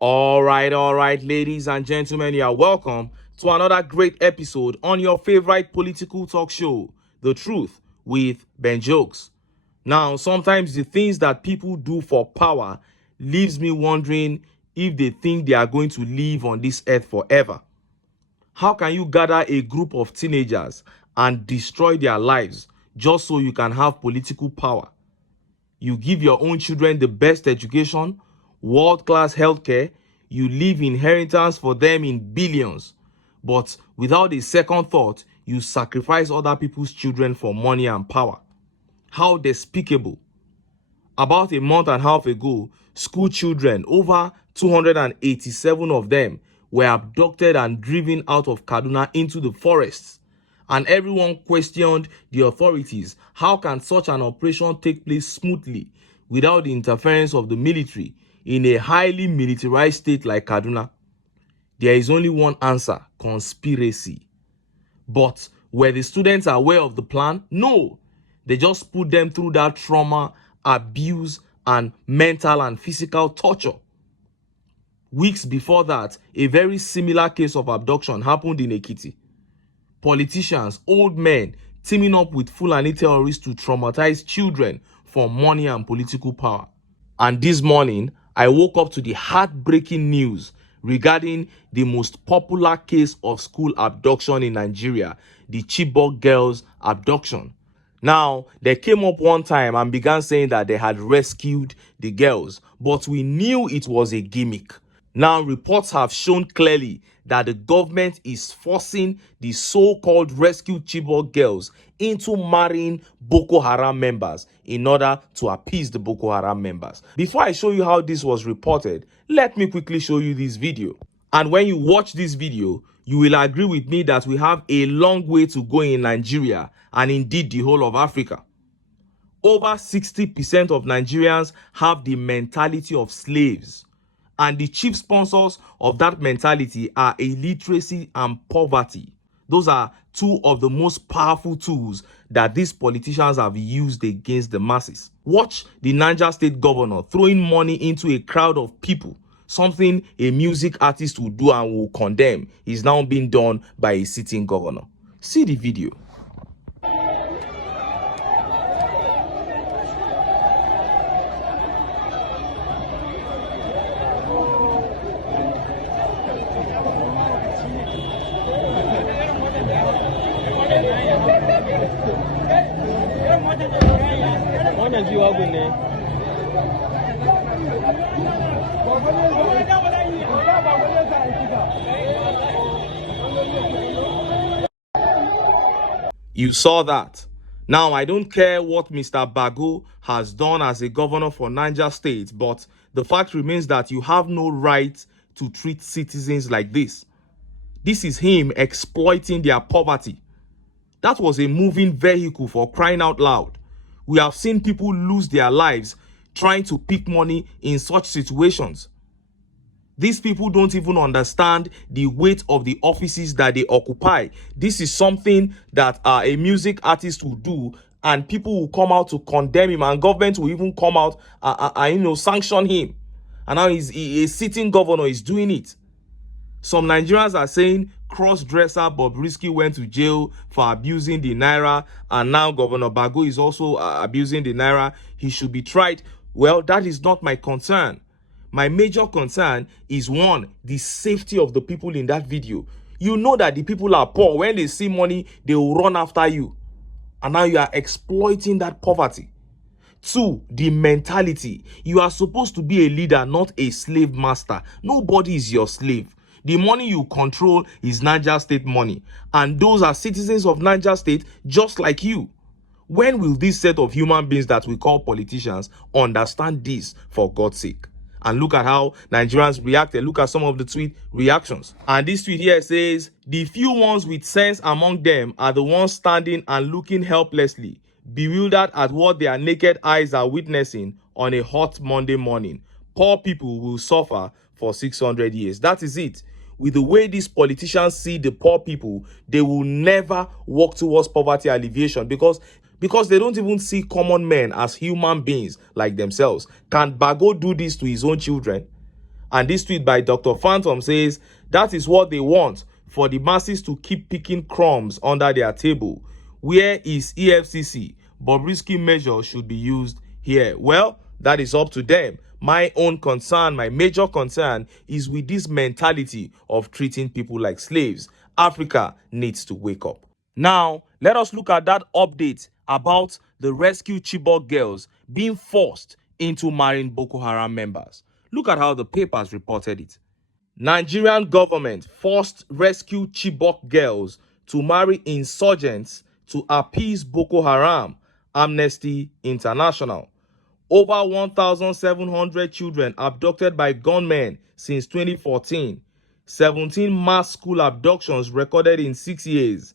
All right, ladies and gentlemen, you are welcome to another great episode on your favorite political talk show, The Truth with Ben Jokes. Now, sometimes the things that people do for power leaves me wondering if they think they are going to live on this earth forever. How can you gather a group of teenagers and destroy their lives just so you can have political power? You give your own children the best education, world-class healthcare, you leave inheritance for them in billions. But without a second thought, you sacrifice other people's children for money and power. How despicable. About a month and a half ago, school children, over 287 of them, were abducted and driven out of Kaduna into the forests. And everyone questioned the authorities. How can such an operation take place smoothly without the interference of the military in a highly militarized state like Kaduna? There is only one answer: conspiracy. But were the students aware of the plan? No. They just put them through that trauma, abuse, and mental and physical torture. Weeks before that, a very similar case of abduction happened in Ekiti. Politicians, old men, teaming up with Fulani terrorists to traumatize children for money and political power. And this morning, I woke up to the heartbreaking news regarding the most popular case of school abduction in Nigeria, the CHIBOK girls' abduction. Now, they came up one time and began saying that they had rescued the girls, but we knew it was a gimmick. Now, reports have shown clearly that the government is forcing the so-called rescued Chibok girls into marrying Boko Haram members in order to appease the Boko Haram members. Before I show you how this was reported, let me quickly show you this video. And when you watch this video, you will agree with me that we have a long way to go in Nigeria and indeed the whole of Africa. Over 60% of Nigerians have the mentality of slaves. And the chief sponsors of that mentality are illiteracy and poverty. Those are two of the most powerful tools that these politicians have used against the masses. Watch the Niger State governor throwing money into a crowd of people, something a music artist will do and will condemn is now being done by a sitting governor. See the video. You saw that. Now, I don't care what Mr. Bago has done as a governor for Niger State, but the fact remains that you have no right to treat citizens like this. This is him exploiting their poverty. That was a moving vehicle, for crying out loud. We have seen people lose their lives trying to pick money in such situations. These people don't even understand the weight of the offices that they occupy. This is something that a music artist will do, and people will come out to condemn him, and government will even come out and sanction him. And now a sitting governor is doing it. Some Nigerians are saying cross-dresser Bobrisky went to jail for abusing the Naira, and now Governor Bago is also abusing the Naira. He should be tried. Well, that is not my concern. My major concern is, one, the safety of the people in that video. You know that the people are poor. When they see money, they will run after you. And now you are exploiting that poverty. Two, the mentality. You are supposed to be a leader, not a slave master. Nobody is your slave. The money you control is Niger State money. And those are citizens of Niger State just like you. When will this set of human beings that we call politicians understand this, for God's sake? And look at how Nigerians reacted. Look at some of the tweet reactions. And this tweet here says, the few ones with sense among them are the ones standing and looking helplessly, bewildered at what their naked eyes are witnessing on a hot Monday morning. Poor people will suffer for 600 years. That is it. With the way these politicians see the poor people, they will never work towards poverty alleviation because they don't even see common men as human beings like themselves. Can Bago do this to his own children? And this tweet by Dr. Phantom says, that is what they want, for the masses to keep picking crumbs under their table. Where is EFCC? Bobrisky measures should be used here. Well, that is up to them. My own concern, my major concern, is with this mentality of treating people like slaves. Africa needs to wake up. Now, let us look at that update about the rescued Chibok girls being forced into marrying Boko Haram members. Look at how the papers reported it. Nigerian government forced rescued Chibok girls to marry insurgents to appease Boko Haram, Amnesty International. Over 1,700 children abducted by gunmen since 2014. 17 mass school abductions recorded in 6 years.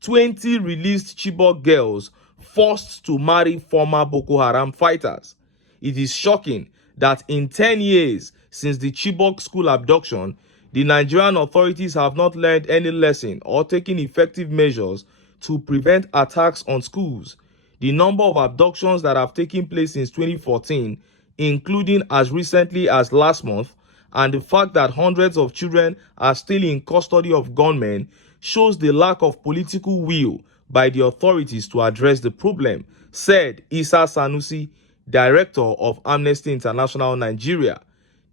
20 released Chibok girls forced to marry former Boko Haram fighters. It is shocking that in 10 years since the Chibok school abduction, the Nigerian authorities have not learned any lesson or taken effective measures to prevent attacks on schools. The number of abductions that have taken place since 2014, including as recently as last month, and the fact that hundreds of children are still in custody of gunmen, shows the lack of political will by the authorities to address the problem, said Issa Sanusi, director of Amnesty International Nigeria.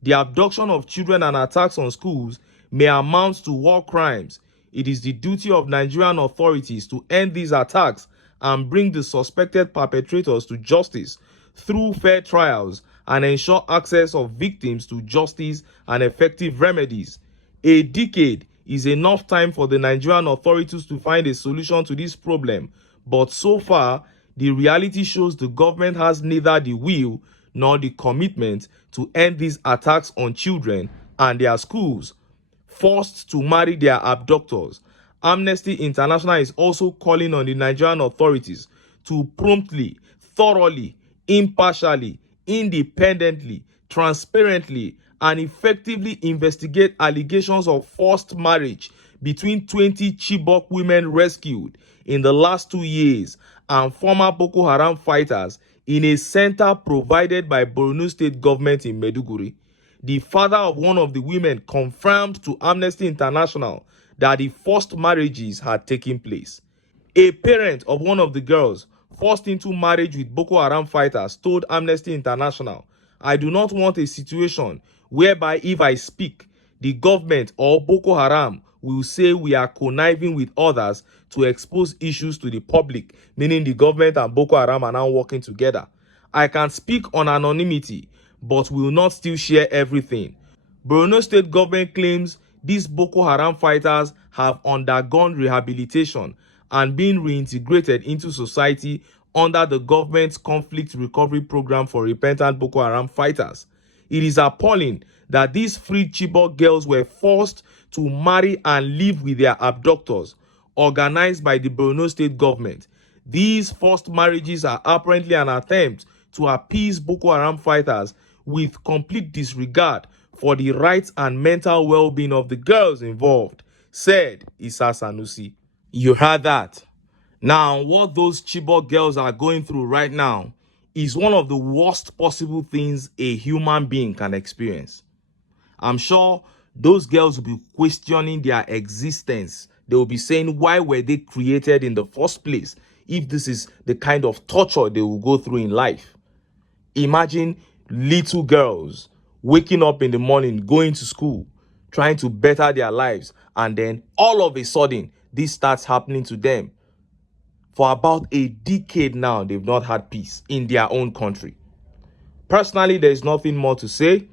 The abduction of children and attacks on schools may amount to war crimes. It is the duty of Nigerian authorities to end these attacks and bring the suspected perpetrators to justice through fair trials and ensure access of victims to justice and effective remedies. A decade is enough time for the Nigerian authorities to find a solution to this problem, but so far, the reality shows the government has neither the will nor the commitment to end these attacks on children and their schools. Forced to marry their abductors, Amnesty International is also calling on the Nigerian authorities to promptly, thoroughly, impartially, independently, transparently, and effectively investigate allegations of forced marriage between 20 Chibok women rescued in the last 2 years and former Boko Haram fighters in a center provided by Borno State government in Maiduguri. The father of one of the women confirmed to Amnesty International that the forced marriages had taken place. A parent of one of the girls forced into marriage with Boko Haram fighters told Amnesty International, "I do not want a situation whereby if I speak, the government or Boko Haram will say we are conniving with others to expose issues to the public," meaning the government and Boko Haram are now working together. "I can speak on anonymity, but will not still share everything." Borno State government claims these Boko Haram fighters have undergone rehabilitation and been reintegrated into society under the government's conflict recovery program for repentant Boko Haram fighters. It is appalling that these freed Chibok girls were forced to marry and live with their abductors, organized by the Borno State government. These forced marriages are apparently an attempt to appease Boko Haram fighters with complete disregard for the rights and mental well-being of the girls involved, said Issa Sanusi. You heard that. Now, what those Chibok girls are going through right now is one of the worst possible things a human being can experience. I'm sure those girls will be questioning their existence. They will be saying, why were they created in the first place if this is the kind of torture they will go through in life? Imagine little girls waking up in the morning, going to school, trying to better their lives, and then all of a sudden, this starts happening to them. For about a decade now, they've not had peace in their own country. Personally, there is nothing more to say.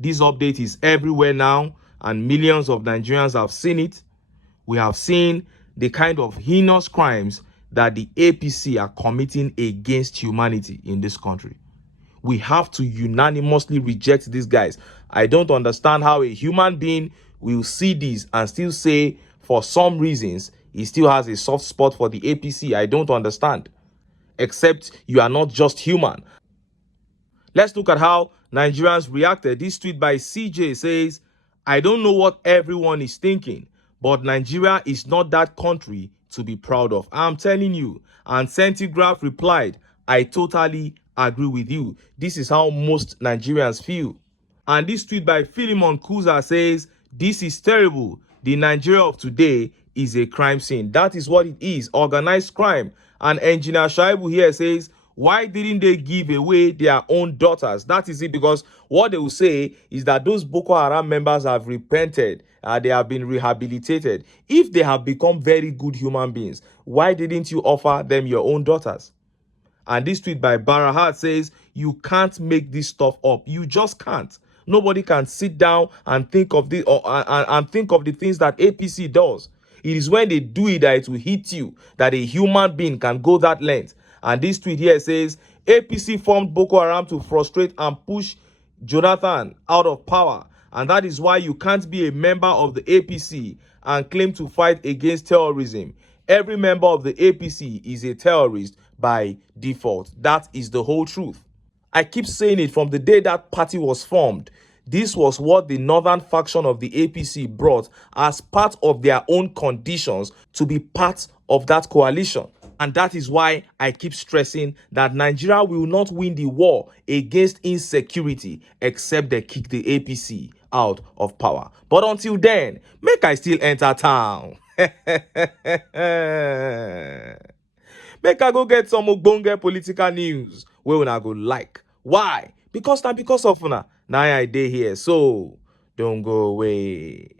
This update is everywhere now, and millions of Nigerians have seen it. We have seen the kind of heinous crimes that the APC are committing against humanity in this country. We have to unanimously reject these guys. I don't understand how a human being will see this and still say, for some reasons, he still has a soft spot for the APC. I don't understand. Except you are not just human. Let's look at how Nigerians reacted. This tweet by CJ says, "I don't know what everyone is thinking, but Nigeria is not that country to be proud of. I'm telling you." And Centigraph replied, "I totally agree with you." This is how most Nigerians feel. And this tweet by Philemon Kuza says, "This is terrible. The Nigeria of today is a crime scene." That is what it is, organized crime. And Engineer Shaibu here says, why didn't they give away their own daughters? That is it, because what they will say is that those Boko Haram members have repented. They have been rehabilitated. If they have become very good human beings, why didn't you offer them your own daughters? And this tweet by Barahat says, you can't make this stuff up. You just can't. Nobody can sit down and think of the and think of the things that APC does. It is when they do it that it will hit you, that a human being can go that length. And this tweet here says, APC formed Boko Haram to frustrate and push Jonathan out of power. And that is why you can't be a member of the APC and claim to fight against terrorism. Every member of the APC is a terrorist by default. That is the whole truth. I keep saying it from the day that party was formed. This was what the northern faction of the APC brought as part of their own conditions to be part of that coalition. And that is why I keep stressing that Nigeria will not win the war against insecurity except they kick the APC out of power. But until then, make I still enter town. Make I go get some ogbonge political news wey una go like. Why? Because of una. Now I dey here, so don't go away.